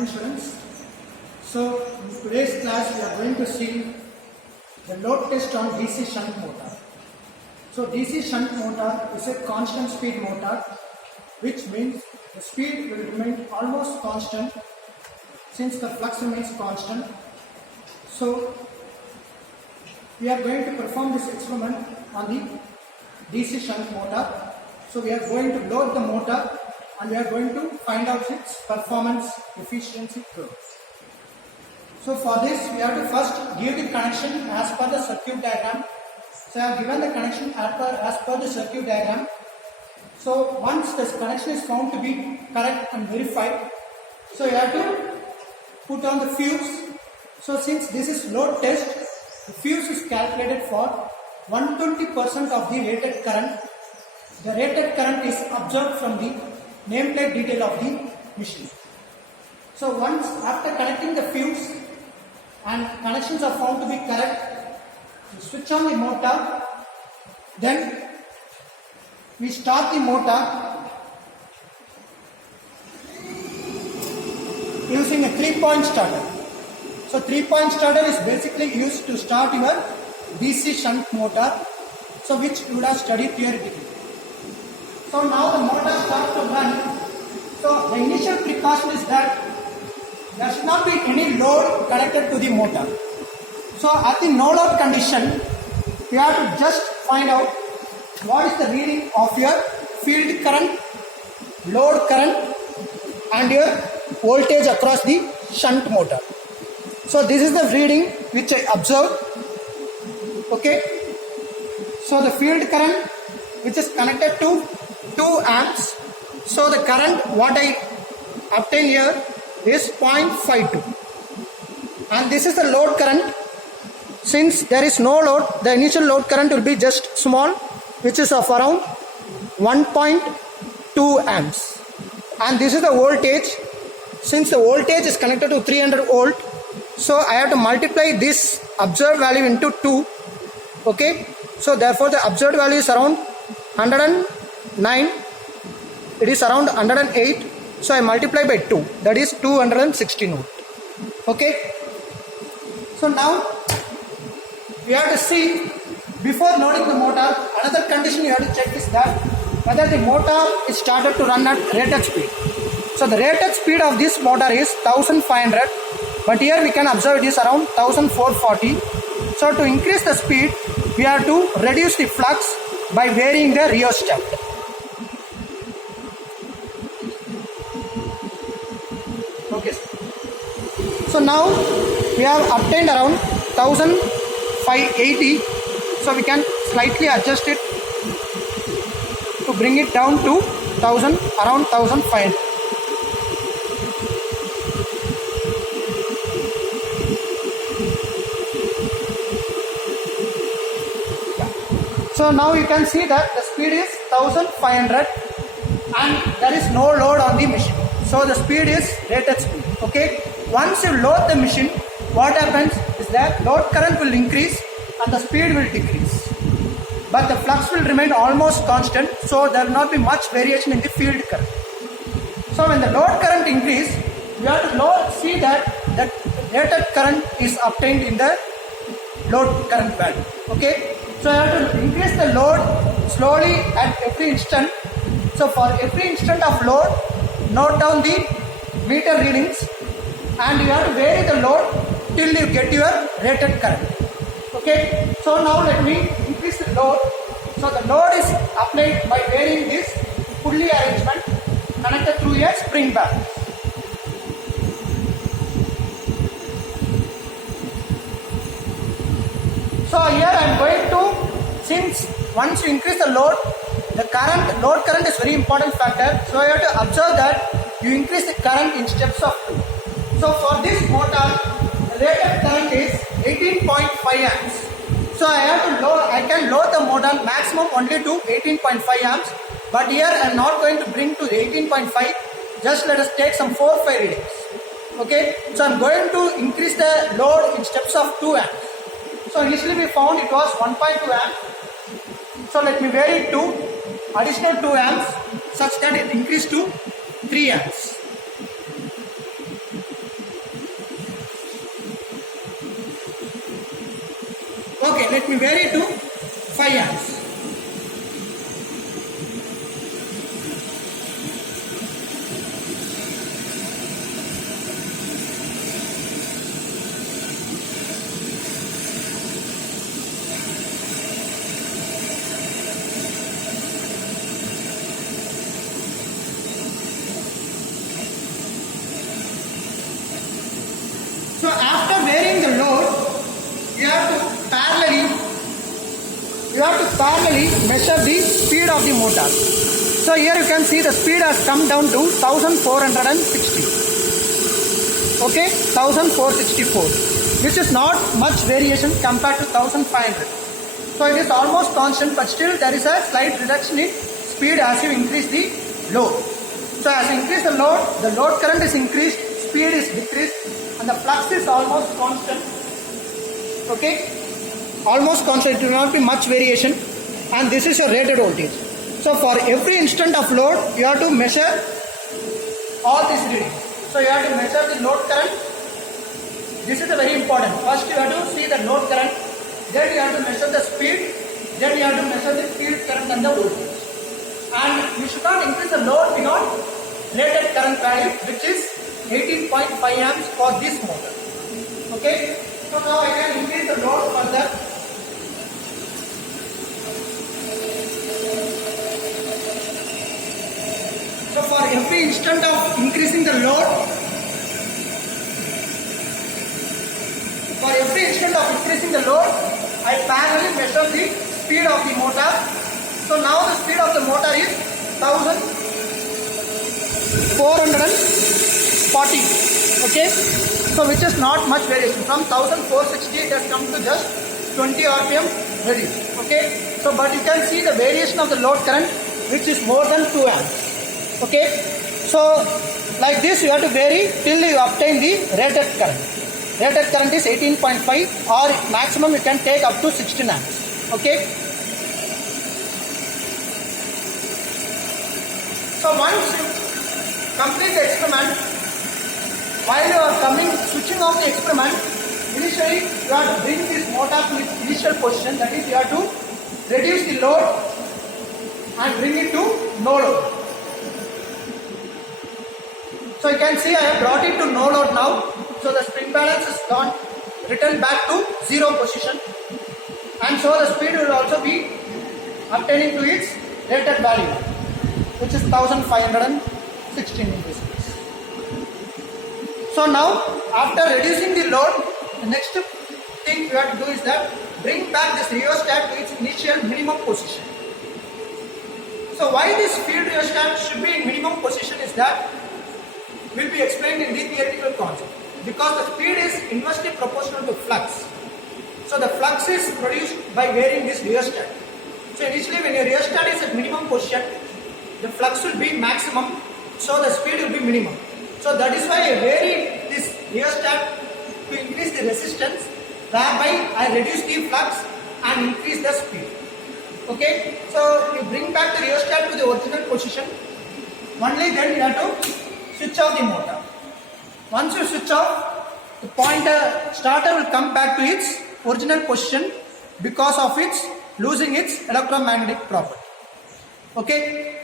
morning, students. So in today's class we are going to see the load test on DC shunt motor. So DC shunt motor is a constant speed motor, which means the speed will remain almost constant since the flux remains constant. So we are going to perform this experiment on the DC shunt motor. So we are going to load the motor and we are going to find out its performance efficiency curves. So for this we have to first give the connection as per the circuit diagram. So I have given the connection as per the circuit diagram. So once this connection is found to be correct and verified, so you have to put on the fuse. So since this is load test, the fuse is calculated for 120% of the rated current. The rated current is observed from the nameplate detail of the machine. So once after connecting the fuse and connections are found to be correct, we switch on the motor, then we start the motor using a 3-point starter. So 3-point starter is basically used to start your DC shunt motor, so which you would have studied theoretically. So now the motor starts to run. So the initial precaution is that there should not be any load connected to the motor. So at the no load condition, you have to just find out what is the reading of your field current, load current and your voltage across the shunt motor. So this is the reading which I observed. Okay. So the field current which is connected to 2 amps. So the current what I obtain here is 0.52. And this is the load current. Since there is no load, the initial load current will be just small, which is of around 1.2 amps. And this is the voltage. Since the voltage is connected to 300 volt, so I have to multiply this observed value into 2. Okay. So therefore the observed value is around 109. It is around 108. So I multiply by 2. That is 216 volt. Okay. So now we have to see, before loading the motor, another condition you have to check is that whether the motor is started to run at rated speed. So the rated speed of this motor is 1500, but here we can observe it is around 1440. So to increase the speed, we have to reduce the flux by varying the rheostat. Okay. So now we have obtained around 1580. So we can slightly adjust it to bring it down to around 1500. So now you can see that the speed is 1500 and there is no load on the machine. So the speed is rated speed. Okay. Once you load the machine, what happens is that load current will increase and the speed will decrease. But the flux will remain almost constant, so there will not be much variation in the field current. So when the load current increase, you have to see that the rated current is obtained in the load current value. Okay. So you have to increase the load slowly at every instant. So for every instant of load, note down the meter readings and you have to vary the load till you get your rated current. Okay. So now let me increase the load. So the load is applied by varying this pulley arrangement connected through a spring bar. So here I am going to, since once you increase the load current is very important factor. So you have to observe that you increase the current in steps of 2. So for this motor, the rated current is 18.5 amps. So I can load the motor maximum only to 18.5 amps. But here I am not going to bring to 18.5. Just let us take some 4-5 readings. Okay. So I am going to increase the load in steps of 2 amps. So initially we found it was 1.2 amps. So let me vary it to additional 2 amps such that it increased to 3 amps. Okay, let me vary to 5 amps. So after varying the load, you have to parallelly measure the speed of the motor. So here you can see the speed has come down to 1460. Okay, 1464, which is not much variation compared to 1500. So it is almost constant, but still there is a slight reduction in speed as you increase the load. So as you increase the load current is increased, speed is decreased, and the flux is almost constant. Okay, almost constant, it will not be much variation, and this is your rated voltage. So for every instant of load, you have to measure all these readings. So you have to measure the load current. This is very important. First you have to see the load current, then you have to measure the speed, then you have to measure the field current and the voltage. And you should not increase the load beyond rated current value, which is 18.5 amps for this motor. Okay, so now I can increase the load further. So for every instant of increasing the load, I parallelly measure the speed of the motor. So now the speed of the motor is 1440. Okay, so which is not much variation. From 1460 it has come to just 20 rpm reduced. Okay, so but you can see the variation of the load current, which is more than 2 amps. Okay, so like this you have to vary till you obtain the rated current. Rated current is 18.5, or maximum you can take up to 16 amps. Okay, so once you complete the experiment, while you are switching off the experiment, initially you have to bring this motor to its initial position, that is you have to reduce the load and bring it to no load. So you can see I have brought it to no load now. So the spring balance is gone, returned back to 0 position, and so the speed will also be obtaining to its rated value, which is 1516 in this case. So now after reducing the load, the next thing we have to do is that bring back this rheostat to its initial minimum position. So why this field rheostat should be in minimum position is that will be explained in the theoretical concept. Because the speed is inversely proportional to flux. So the flux is produced by varying this rheostat. So initially when your rheostat is at minimum position, the flux will be maximum, so the speed will be minimum. So that is why I vary this rheostat to increase the resistance, whereby I reduce the flux and increase the speed. Okay, so you bring back the rheostat to the original position, only then you have to switch off the motor. Once you switch off, the starter will come back to its original position because of its losing its electromagnetic property. Okay,